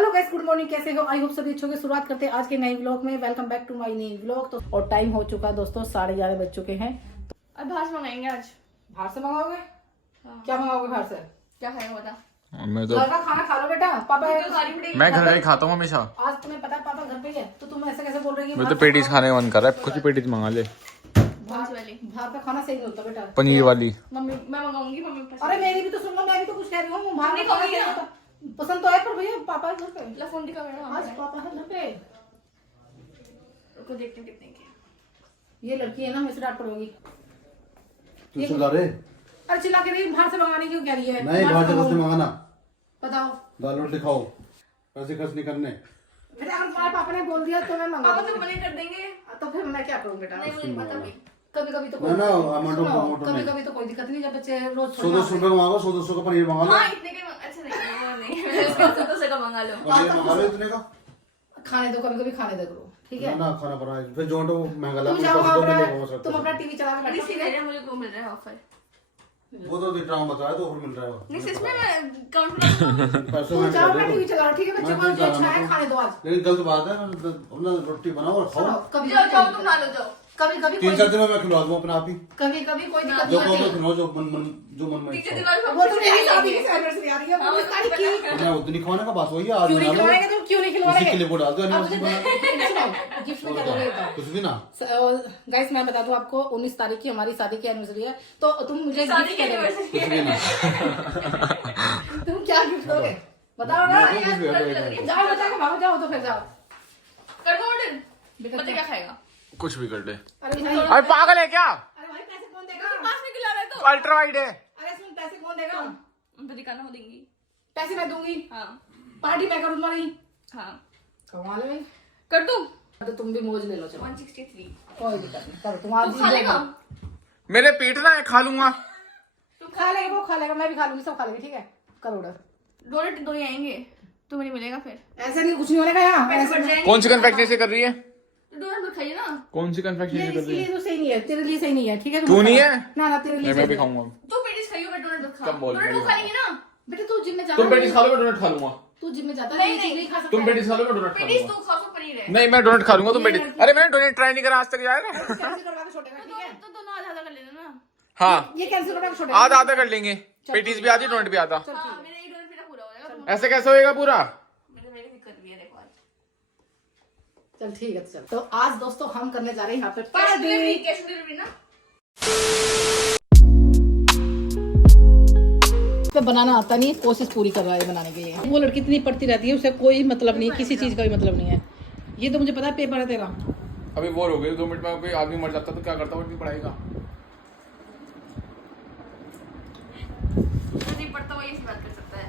Hello guys, good morning. कैसे हो? I hope सभी अच्छे होंगे। शुरुआत करते हैं आज के नए व्लॉग में। Welcome back to my new vlog. तो और टाइम हो चुका है दोस्तों, 11:30 बज चुके हैं। अब बाहर से मंगाएंगे आज। बाहर से मंगाओगे? क्या मंगाओगे बाहर से? क्या खाएगा बता। मैं तो घर का खाना खा लो बेटा। पापा मैं घर का ही खाता हूँ हमेशा। आज तुम्हें पता है पापा घर पे ही है, तो तुम ऐसे कैसे बोल रही मैं तो पेटीज खाने का मन कर रहा है, कुछ ही पेटीज मंगा ले। बाहर का खाना सही नहीं होता बेटा। पनीर वाली। मम्मी मैं मंगाऊंगी, मम्मी पसंद। अरे मेरी भी तो सुन लो, मैं भी तो कुछ कह रही हूँ। बाहर नहीं का खाना खाऊंगी सही ना। होता। पसंद तो है पर भैया पापा है घर पे। लफुंडी का मेरा आज पापा है घर पे। को देखते कितने की। ये लड़की है ना, मैं से डांट पड़ूंगी। तू चिल्ला रहे? अरे चिल्ला के नहीं, बाहर से मंगाने क्यों कह रही है? नहीं, बाहर से कुछ नहीं मंगाना। बताओ दाल रोटी खाओ, पैसे खर्च नहीं करने। बेटा अगर तुम्हारे पापा ने बोल दिया तो मैं मंगा पापा दूंगी। तो मना कर देंगे। तो फिर मैं क्या करूँ बेटा? नहीं मुझे पता भी। कभी कभी तो ना, ना, अमाउंट ऑफ अमाउंट कभी नहीं। कभी तो कोई दिक्कत नहीं, जब बच्चे रोज 100-200 रुपए मंगा लो, 100-200 का पनीर मंगा लो। हाँ इतने के अच्छा नहीं वो नहीं उसका तो सका मंगा लो। पनीर मंगा लो इतने का। खाने दो, कभी कभी खाने दे करो, ठीक है? ना ना, खाना बनाए फिर जो महंगा तुम लगा जाओ उसको अपना, तो मैं तुम अपना टीवी चला के अभी बैठो। सीधे मुझे को मिल रहा है ऑफर। वो तो ड्रामा बताया तो ऑफर मिल रहा है वो। नहीं सच में मैं काउंट कर पैसों तुम में जाओ अपना कर टीवी दो। चलाओ, ठीक है? बच्चे को जो अच्छा है खाने दो आज। लेकिन गलत बात है, अपना रोटी बनाओ और सुनो, खाओ। कभी जाओ जाओ तुम ना लो जाओ। कभी कभी 3-4 दिन में मैं खिलवा दूँ अपने आप ही। कभी कभी कोई दिक्कत जो नहीं कहो होती। खिलवाओ, जो मन में तीसरे इच्छा हो। दिन वो तो मेरी शादी की एनिवर्सरी आ रही है, वो किस तारीख की? मैं उतनी खवाने का बात वही है। आज क्यों नहीं बना लो, खिलवाएंगे? तुम क्यों नहीं उसी खिलवाएंगे? के लिए वो डाल दो अब एनिवर्सरी मुझे बना। सुनो, गिफ्ट में क्या दोगे बताओ? कुछ भी ना। गाइस मैं बता दूं आपको, 19 तारीख की हमारी शादी की एनिवर्सरी है, तो तुम मुझे शादी गिफ्ट की क्या दोगे? एनिवर्सरी कुछ भी ना। तुम क्या गिफ्ट दोगे बताओ ना। मैं कुछ भी है। जाओ बता के भागो, जाओ तो फिर जाओ। कर दो ऑर्डर। पता क्या खाएगा? कुछ भी कर दे। अरे भाई, अरे पागल है क्या? अरे भाई पैसे कौन देगा? पास में खिला रहा है तो अल्ट्रा वाइड है। अरे सुन, पैसे कौन देगा? उनको दिखाना हो देंगी। पैसे मैं दूंगी, हाँ पार्टी मैं करूँ तुम्हारी। हाँ कमाल है भाई। कर दूं। तो तुम भी मौज ले लो, चलो 163। कोई दिक्कत नहीं, करो तुम आज तू खा लेगा? मेरे पेट ना है, खा लूंगा। खा लेगा, वो खा लेगा, मैं भी खा लूंगी, सब खा लेंगे, ठीक है? करो ऑर्डर। डोनेट दो ही आएंगे तो मुझे मिलेगा फिर। ऐसे नहीं, कुछ नहीं होने का यहाँ। पैसे ऐसे बढ़ नहीं। जाएंगे। कौन सी कन्फेक्शनरी से कर रही है? डोनेट तो खाइए ना। कौन सी कन्फेक्शनरी ये से कर इसके रही है? लिए तो सही नहीं है, तेरे लिए सही नहीं है, ठीक है? तू नहीं है? ना ना, तेरे लिए नहीं, सही मैं भी नहीं है। खाऊंगा। तू पेटीज खाइयो मैं डोनेट खा। कब बोल रही डोनेट हो? तो खा लेंगे ना। बेटा तू जिम में जा तुम रहा है, पेटीज खा लो, मैं डोनट खा लूंगा। तू जिम में जाता नहीं, है, ये चीज नहीं। नहीं खा सकता तुम है। पेटीज खा लो, मैं डोनट खा पेटीज लूंगा। तो खाओ पनीर है। नहीं, मैं डोनट खा लूंगा, तुम पेटीज। अरे मैंने डोनेट ट्राई नहीं करा आज तक यार। कैंसिल करवा के छोड़ेगा, ठीक है? तो दोनों आधा कर लेना ना। हाँ, ये कैंसिल करवा के छोड़ेगा। आधा आधा कर लेंगे। पेटीज भी आधी, डोनट भी आधा। हाँ मेरा एक डोनेट मेरा पूरा हो जाएगा। तुम ऐसे कैसे होएगा पूरा? मेरी दिक्कत भी है देखो आज। चल ठीक है, चल। तो आज दोस्तों हम करने जा रहे हैं यहाँ पे cash delivery, party. Cash delivery ना। पे बनाना आता नहीं, कोशिश पूरी कर रहा है बनाने के लिए। वो लड़की इतनी पढ़ती रहती है, उसे कोई मतलब नहीं, किसी चीज का भी मतलब नहीं है। ये तो मुझे पता है, पेपर है तेरा। अभी बोर हो गई, 2 मिनट में कोई आदमी मर जाता तो क्या करता वो? पढ़ाई का जो नहीं पढ़ता वो ऐसी बात कर सकता है।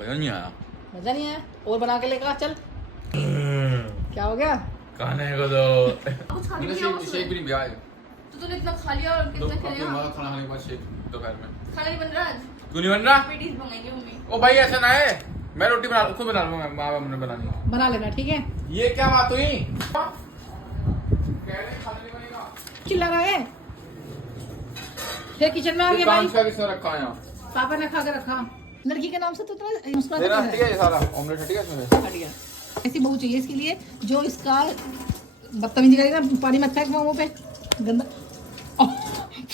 मजा नहीं आया। मजा नहीं आया? और बना के लेगा, चल। क्या हो गया? खाने को दो। कुछ खाने मैंने की क्या शेक भी नहीं पिया है। तो तूने इतना खा लिया और तो कितना अपने खेलेगा? खाना खाने के बाद शेक दोपहर में। खाना नहीं बन रहा आज। क्यों नहीं बन रहा? Patties मंगाएंगे mummy. ओ भाई ऐसा ना है, मैं रोटी बना खुद बना लूंगा, माँ मैंने बनानी है। बना लेना, ठीक है? ये क्या बात हुई? कह रहे खाना नहीं बनेगा। चिल्ला रहा है, फिर किचन में आ ये गया कांच भाई। का किसने रखा है यहाँ? पापा ने खा के रखा। लड़की के नाम से तो इतना मुस्कुराता तेरा क्यों हट है? गया ये सारा ऑमलेट हट गया इसमें। हट गया। ऐसी बहू चाहिए इसके लिए जो इसका बदतमीजी करेगा, पानी मत फेंक मुंह पे, गंदा।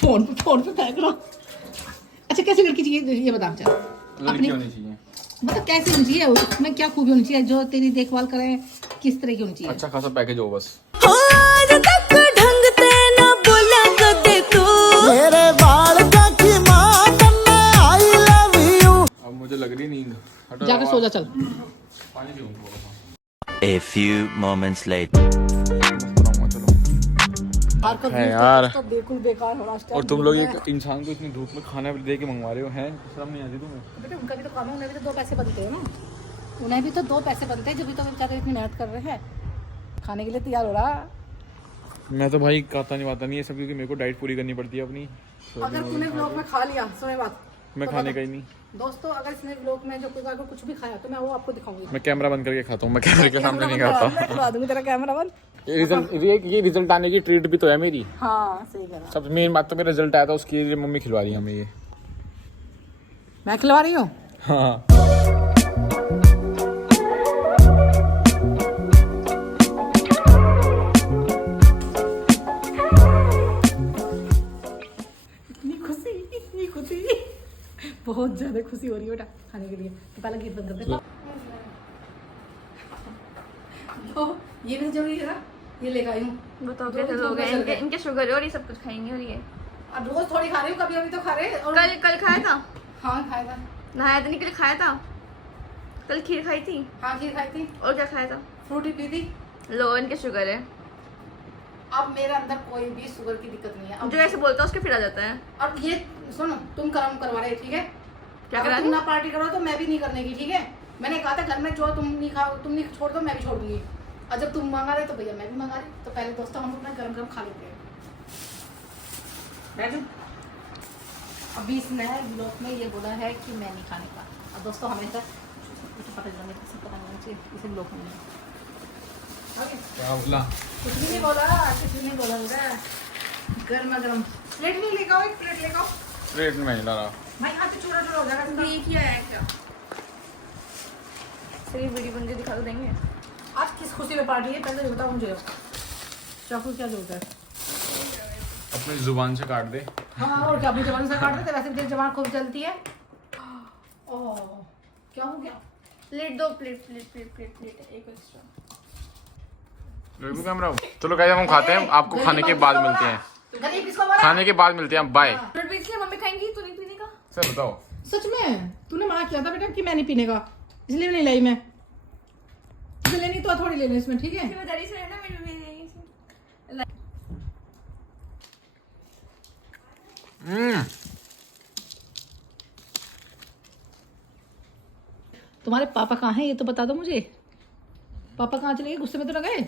फोन पे फेंक रहा। अच्छा कैसी लड़की चाहिए ये बता चल। लड़की होनी चाहिए। मतलब कैसी होनी चाहिए, उसमें क्या खूबी होनी चाहिए जो तेरी देखभाल करे, किस तरह की होनी चाहिए? अच्छा खासा पैकेज हो बस। आज तक ढंग से न बोला कदे तू मेरे बाल का की मां तन्ने आई लव यू। अब मुझे लग रही नींद। हटो जाकर सो जा, चल। पानी पीऊंगा थोड़ा सा। A few moments later. चलो। है यार। तो बिल्कुल बेकार हो रहा है। और तुम लोग एक इंसान को इतनी धूप में खाना दे के मंगवा रहे हो, हैं? शर्म नहीं आती तुम्हें? बेटा उनका भी तो काम है, उन्हें भी तो 2 पैसे बनते हैं ना। उन्हें भी तो 2 पैसे बनते हैं, जब भी तो बेचारे इतनी मेहनत कर रहे हैं, खाने के लिए तैयार हो रहा। मैं तो भाई खाता नहीं वाता नहीं है सब, क्योंकि मेरे को डाइट पूरी करनी पड़ती है अपनी। अगर तूने व्लॉग में खा लिया, समय बात मैं खाने का ही नहीं। दोस्तों, अगर इसने व्लॉग में जो कुछ भी खाया तो मैं वो आपको दिखाऊंगी। मैं कैमरा बंद करके खाता हूँ, मैं कैमरे के सामने नहीं खाता। मैं खिलवा दूंगी तेरा कैमरा बंद। ये रिजल्ट आने की ट्रीट भी तो है मेरी। हाँ सही कह रहा। सबसे मेन बात तो मेरा रिजल्ट आया था, उसकी मम्मी खिलवा रही है हमें ये। मैं खिलवा रही हूँ। हाँ बहुत ज्यादा खुशी हो रही है बेटा खाने के लिए। तो पहले गेट बंद कर दे। तो ये भी जरूरी है ना, ये लेकर आई हूँ। बताओ दो कैसे दिन लोग तो हैं, चल गए। इनके शुगर है और ये सब कुछ खाएंगे और ये अब रोज थोड़ी खा रही हूँ, कभी कभी तो खा रहे हैं। और कल खाया था, हाँ खाया था। नहाया तो नहीं, कल खाया था। कल खीर खाई थी हाँ खीर खाई थी और क्या खाया था? फ्रूटी पी थी। लो इनके शुगर है, अब मेरे अंदर कोई भी शुगर की दिक्कत नहीं है। अब जो ऐसे बोलता है उसके फिर आ जाता है। अब ये सुनो, तुम कर्म करवा रहे ठीक है, क्या अगर करा तुम रही? ना पार्टी करो तो मैं भी नहीं करने की, ठीक है। मैंने कहा था घर में जो तुम नहीं खाओ, तुम नहीं छोड़ दो, मैं भी छोड़ दूंगी। और जब तुम मंगा रहे तो भैया मैं भी मंगा रही। तो पहले दोस्तों हम अपना गरम गरम खा लेते हैं। बैठो। अभी इस नए ब्लॉग में ये बोला है कि मैं नहीं खाने का। अब दोस्तों हमेशा पता नहीं चाहिए इसे ब्लॉग में ओके। क्या बोला? कुछ भी नहीं बोला, कुछ भी नहीं बोला बेटा। गर्मा गर्म प्लेट नहीं लेकर आओ, एक प्लेट लेकर आओ प्लेट में नहीं ला रहा। भाई। यहाँ पे चूरा चूरा हो जाएगा इसका। ये क्या है क्या? चलिए वीडियो बन के दिखा तो देंगे। आज किस खुशी में पार्टी है पहले ये बताओ मुझे। चाकू क्या जरूरत है? अपनी जुबान से काट दे। हाँ और क्या, अपनी जबान से काट देते, वैसे भी तेरी जबान खूब चलती है। ओह क्या हो गया? प्लेट दो, प्लेट एक एक्स्ट्रा। Review camera. चलो गाइस हम खाते हैं, आपको खाने के बाद मिलते हैं। गरीब किसको बोला? खाने के बाद मिलते हैं, बाय। प्लेट भी इसलिए मम्मी खाएंगी, तू नहीं पीने का? सर बताओ। सच में तूने मना किया था बेटा कि मैं नहीं पीने का, इसलिए नहीं लाई मैं। तुझे लेनी तो थोड़ी ले ले इसमें, ठीक है। जिम्मेदारी से रहना, मेरी भी यही से। तुम्हारे पापा कहाँ हैं ये तो बता दो मुझे। पापा कहाँ चले गए? गुस्से में तो ना गए?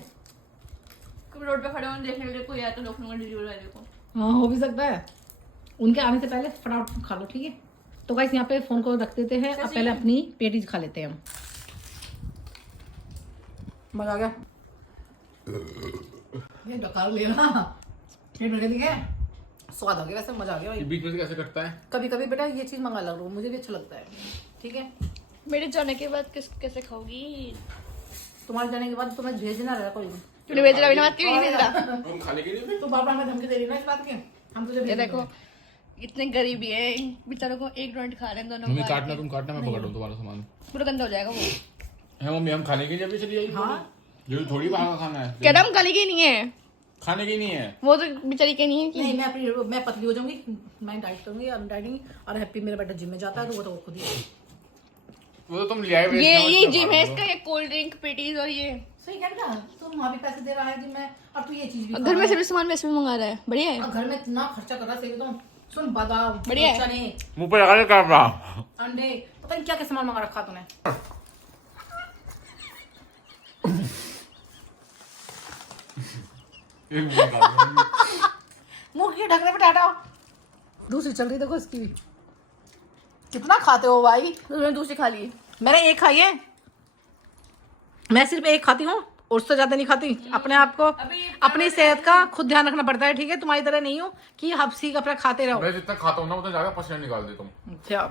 कभी रोड पे खड़े होने देखने के लिए कोई आया तो रोक लूंगा डिलीवरी वाले को। हाँ हो भी सकता है। उनके आने से पहले फटाफट खा लो, ठीक है। तो गाइस यहाँ पे फोन को रख देते हैं, अब पहले अपनी पेटीज खा लेते हैं हम। मजा आ गया। ये डकार लिया ना, पेट भर के दिखे, स्वाद आ गया। वैसे मजा आ गया भाई। बीच में से कैसे कटता है? कभी कभी बेटा ये चीज मंगा लो, मुझे भी अच्छा लगता है, ठीक है। मेरे जाने के बाद कैसे खाओगी? तुम्हारे जाने के बाद तुम्हें भेजना रहा कोई। तूने भेज रहा, बिना बात के भी नहीं भेज रहा। हम खाने के लिए तो बाबा हमें धमकी दे रही है ना इस बात की, हम तुझे ये भेज देखो इतने गरीबी है बेचारों को, एक डोंट खा रहे हैं दोनों मम्मी भाई। काटना, तुम काटना, मैं पकड़ लूं तुम्हारा सामान। पूरा गंदा हो जाएगा वो। है मम्मी, हम खाने के लिए भी चली जाएगी। हाँ। जो थोड़ी बाहर का खाना है, क्या हम गली के नहीं है, खाने की नहीं है। वो तो बेचारी के नहीं है कि नहीं, मैं पतली हो जाऊंगी, मैं डाइट करूंगी, डाइटिंग। और हैप्पी मेरा बेटा जिम में जाता है तो वो तो खुद ही। वो तो तुम ले आए। ये जिम है इसका, ये कोल्ड ड्रिंक पेटीज और ये सही कह रहा, तुम वहाँ भी पैसे दे रहा है जिम में, और तू ये चीज भी घर में से भी सामान वैसे भी मंगा रहा है। बढ़िया है, और घर में इतना खर्चा कर रहा है। सही बताऊं, सुन बादाम, बढ़िया है। चने, मुंह पे लगा के काट रहा। अंडे, पता नहीं क्या क्या सामान मंगा रखा तूने। मुंह के ढकने पे टाटा। दूसरी चल रही देखो इसकी भी। कितना खाते हो भाई? तुमने दूसरी खा ली। मैंने एक खाई है, मैं सिर्फ एक खाती हूँ, उससे ज्यादा नहीं खाती। अपने आप को, अपनी सेहत का खुद ध्यान रखना पड़ता है, ठीक है। तुम्हारी तरह नहीं हूँ कि हफ्सी अपना खाते रहो। मैं जितना खाता हूँ ना उतना ज्यादा पसीना निकाल दे तुम। अच्छा,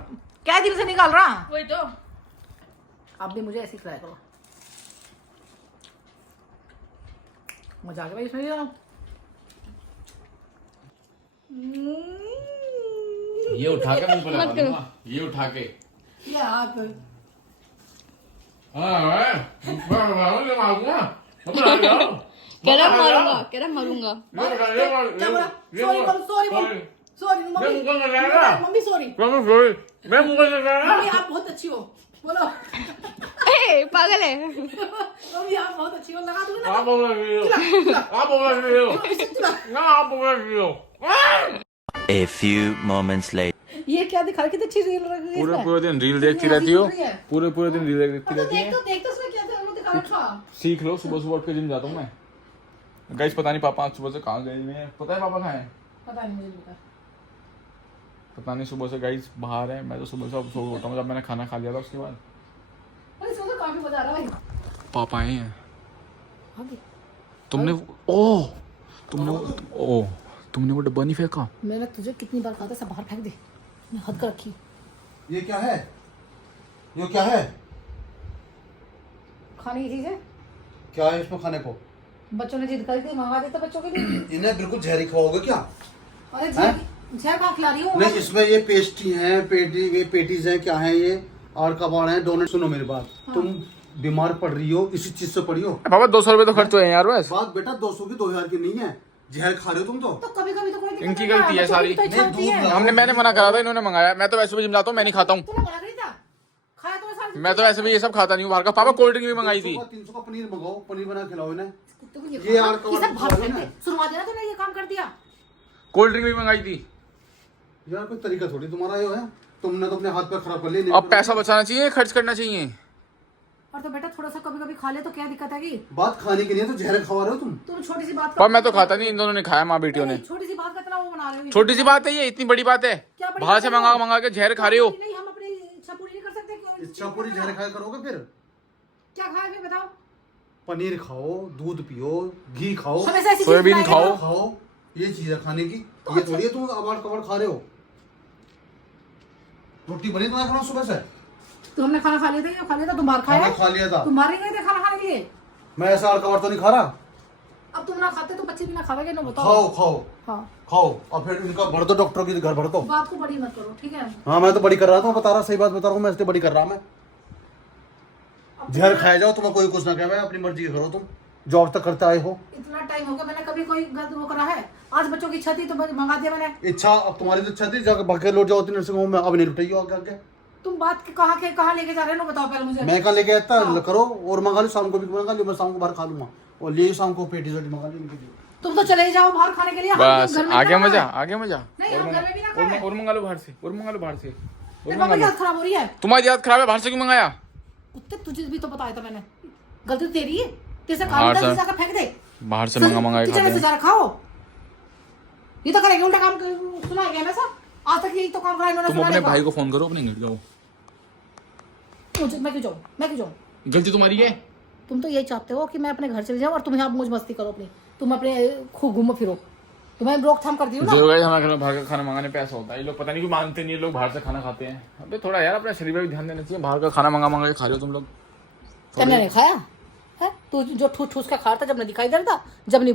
क्या दिल से निकाल रहा? वही तो। आप भी मुझे ऐसे ही खिलाया करो। मजा आ गया भाई इसमें भी। ये उठा के मुंह पे लगा दूंगा, ये उठा के। यार कह रहा मारूंगा, कह रहा मारूंगा। क्या बोला? सॉरी बोल, सॉरी बोल, सॉरी मम्मी, सॉरी मैं मुंह पे लगा रहा। मम्मी, आप बहुत अच्छी हो, बोलो। ए पागल है। मम्मी आप बहुत अच्छी हो, लगा दूंगी ना। आप बोल रहे हो, आप बोल रहे हो ना, आप बोल रहे हो। A few moments later. ये क्या दिखा रही, कितनी अच्छी रील रखी है इसमें। पूरे दिन रील देखती रहती हो, पूरे दिन रील देखती तो रहती है। देख तो इसमें क्या दिखा रखा। सीख लो, सुबह सुबह उठ के जिम जाता हूँ मैं। गाइस पता नहीं पापा आज सुबह से कहाँ गए हुए हैं। पता है पापा कहाँ हैं? पता नहीं मुझे भी। पता नहीं, सुबह से गाइस बाहर है। मैं तो सुबह से सो उठा हूँ जब मैंने खाना खा लिया था, उसके बाद अरे इसमें तो काफी मजा आ रहा है भाई। पापा आए हैं। आगे। तुमने वो डब्बा नहीं फेंका? मैंने तुझे कितनी बार कहा था सब बाहर फेंक दे, मैं हद कर रखी। ये क्या है? ये क्या है? खाने की चीज है। क्या है इसमें खाने को? बच्चों ने जिद करी थी, मंगा देता बच्चों के लिए। इन्हें बिल्कुल जहरी खवाओगे क्या? अरे हैं? जहर कहाँ खिला रही हूँ? नहीं, इसमें ये पेस्ट्री है, पेटीज है, क्या है ये, और कबाड़ है, डोनट। सुनो मेरी बात, तुम बीमार पड़ रही हो, इसी चीज से पड़ी हो। पापा 200 रुपए तो खर्च हुए हैं यार बस। बात बेटा 200 की 2000 की नहीं है, जहर खा रहे हो तुम तो कभी कभी तो कोई दिक्कत इनकी नहीं गलती है तो सारी। तो इच्छा होती है। मैंने मना करा था, इन्होंने मंगाया। मैं तो वैसे भी जिम जाता हूँ, मैं नहीं खाता हूँ। तूने मना करी था? खाया तो सारा। मैं तो वैसे भी ये सब खाता नहीं हूँ बाहर का। पापा कोल्ड ड्रिंक भी मंगाई थी। 300 का पनीर मंगाओ, पनीर बना खिलाओ इन्हें। ये ये यार ये सब भाग सकते। शुरुआत है ना तूने ये काम कर दिया। कोल्ड ड्रिंक भी मंगाई थी। यार कोई तरीका थोड़ी तुम्हारा ये है, तुमने तो अपने हाथ पैर खराब कर लिए। अब पैसा बचाना चाहिए, खर्च करना चाहिए। और तो बेटा थोड़ा सा कभी कभी खा ले तो क्या दिक्कत है? बात खाने की नहीं है तो जहर खवा रहे हो तुम। छोटी सी बात पर मैं तो खाता नहीं, इन दोनों ने खाया, माँ बेटियों ने। छोटी सी बात का इतना वो बना रहे हो। छोटी सी बात है ये, इतनी बड़ी बात है? क्या बड़ी बाहर से बात है? मंगा के जहर खा रहे हो। नहीं, हम अपनी इच्छा पूरी नहीं कर सकते क्यों? इच्छा पूरी जहर खाया करोगे फिर? क्या खाए फिर बताओ? पनीर खाओ, दूध पियो, घी खाओ, हमेशा ऐसी चीज़ सोयाबीन खाएगा खाओ। ना। खाओ, ये चीज है खाने की। ये थोड़ी है तुम अबाड़ कबाड़ खा रहे हो। रोटी बनी तुम्हारे खाना सुबह से? तो हमने खाना खा लिया था या खा लिया था? तुम बाहर खाया? हमने खा लिया था। तुम बाहर ही गए थे खाना खाने के लिए? मैं ऐसा अड़कबाड़ तो नहीं खा रहा। अब तुम ना खाते तो बच्चे भी ना खावेंगे ना, बताओ। खाओ खाओ हाँ, खाओ, और फिर इनका भर दो, डॉक्टर की घर भर दो। बात को बड़ी मत करो, ठीक है? हाँ मैं तो बड़ी कर रहा था, बता रहा, सही बात बता रहा हूँ मैं, इसलिए बड़ी कर रहा मैं। जहर खाया जाओ, तुम्हें कोई कुछ ना कहे, अपनी मर्जी करो, तुम जॉब तक करते आए हो। इतना टाइम हो गया, मैंने कभी कोई गलत वो करा है? आज बच्चों की इच्छा थी तो मंगा दिया मैंने। इच्छा अब तुम्हारी तो इच्छा थी, जाकर भागे लौट जाओ नर्सिंग होम में, अब नहीं लुटाई हो आगे। तुम बात के कहाँ लेके जा रहे हो बताओ पहले मुझे। मैं कहाँ लेके आता करो, और मंगा लो, शाम को भी मंगा लो, मैं शाम को बाहर खा लूंगा, और ले शाम को पेटी रोटी मंगा लो। तुम तो चले ही जाओ बाहर खाने के लिए। हम बस घर में आ गया क्या मजा, खाएं? आ गया मजा। नहीं, हम घर में भी ना खाएं। और मंगा लो बाहर से, और मंगा लो बाहर से, और तेरे मंगा पापा की लो। हालत खराब हो रही है। तुम्हारी याद खराब है, बाहर से क्यों मंगाया? कुत्ते, तुझे भी तो बताया था मैंने, गलती तो तेरी है। तेरे से बाहर काम से- जाकर फेंक दे। बाहर से मंगा के किचन खाते से हैं। जा खाओ। ये तो करेंगे उल्टा काम, सुना है क्या हमेशा? आज तक यही तो काम करा इन्होंने। तुम अपने भाई को फोन करो, अपने घर जाओ। मैं क्यों जाऊँ? मैं क्यों जाऊँ? गलती तुम्हारी है। तुम तो यही चाहते हो कि मैं अपने घर चले जाऊँ और तुम यहाँ मौज मस्ती करो अपनी। तुम अपने खूब घूमो फिरो। तुम्हें रोकथाम कर दी हूँ ना। जरूर है, हमारे घर में बाहर का खाना मंगाने पैसा होता है। ये लोग पता नहीं क्यों मानते नहीं, ये लोग बाहर से खाना खाते हैं। अबे थोड़ा यार अपने शरीर पे भी ध्यान देना चाहिए। बाहर का खाना मंगा के खा रहे हो तुम लोग। क्या मैंने खाया है? तू जो ठूस ठूस के खा रहा था, जब नहीं दिखाई दे रहा था, जब नहीं